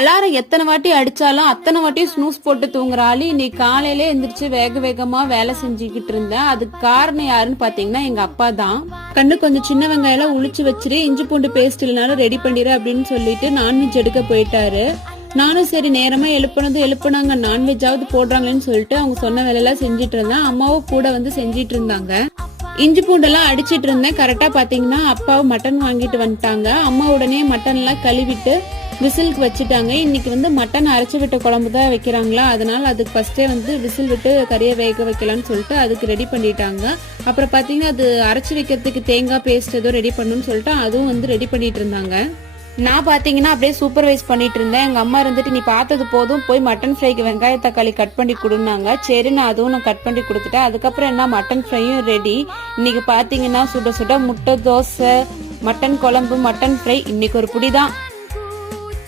Alarm எத்தனை வாட்டி அடிச்சாலும் அத்தனை வாட்டியும் ஸ்னூஸ் போட்டு தூங்குற ஆளு இன்னைக்கு காலையில எந்திரிச்சு வேக வேகமா வேலை செஞ்சுக்கிட்டு இருந்தேன். அதுக்கு காரணம் யாருன்னு பாத்தீங்கன்னா எங்க அப்பா தான். கண்ணு கொஞ்சம் சின்ன வெங்காயம் உளிச்சு வச்சிரு, இஞ்சி பூண்டு பேஸ்ட் இல்லைனாலும் ரெடி பண்ணிடு அப்படின்னு சொல்லிட்டு நான்வெஜ் எடுக்க போயிட்டாரு. நானும் சரி நேரமா எழுப்புனாங்க, நான்வெஜ்ஜாவது போடுறாங்களேன்னு சொல்லிட்டு அவங்க சொன்ன வேலையெல்லாம் செஞ்சுட்டு இருந்தேன். அம்மாவும் கூட வந்து செஞ்சிட்டு இருந்தாங்க. இஞ்சி பூண்டெல்லாம் அடிச்சிட்டு இருந்தேன். கரெக்டா பாத்தீங்கன்னா அப்பாவும் மட்டன் வாங்கிட்டு வந்துட்டாங்க. அம்மா உடனே மட்டன் எல்லாம் கழுவிட்டு விசிலுக்கு வச்சுட்டாங்க. இன்னைக்கு வந்து மட்டன் அரைச்சி விட்ட குழம்பு தான் வைக்கிறாங்களா, அதனால அதுக்கு ஃபர்ஸ்டே வந்து விசில் விட்டு கறியை வேக வைக்கலாம்னு சொல்லிட்டு அதுக்கு ரெடி பண்ணிட்டாங்க. அப்புறம் பாத்தீங்கன்னா அது அரைச்சி வைக்கிறதுக்கு தேங்காய் பேஸ்ட் ஏதோ ரெடி பண்ணணும்னு சொல்லிட்டு அதுவும் வந்து ரெடி பண்ணிட்டு இருந்தாங்க. நான் பாத்தீங்கன்னா அப்படியே சூப்பர்வைஸ் பண்ணிட்டு இருந்தேன். எங்க அம்மா இருந்துட்டு நீ பார்த்தது போதும், போய் மட்டன் ஃப்ரைக்கு வெங்காய தக்காளி கட் பண்ணி கொடுனாங்க. சரி நான் அதுவும் நான் கட் பண்ணி கொடுத்துட்டேன். அதுக்கப்புறம் என்ன மட்டன் ஃப்ரையும் ரெடி. இன்னைக்கு பாத்தீங்கன்னா சுட சுட முட்டை தோசை, மட்டன் குழம்பு, மட்டன் ஃப்ரை, இன்னைக்கு ஒரு புடிதான்.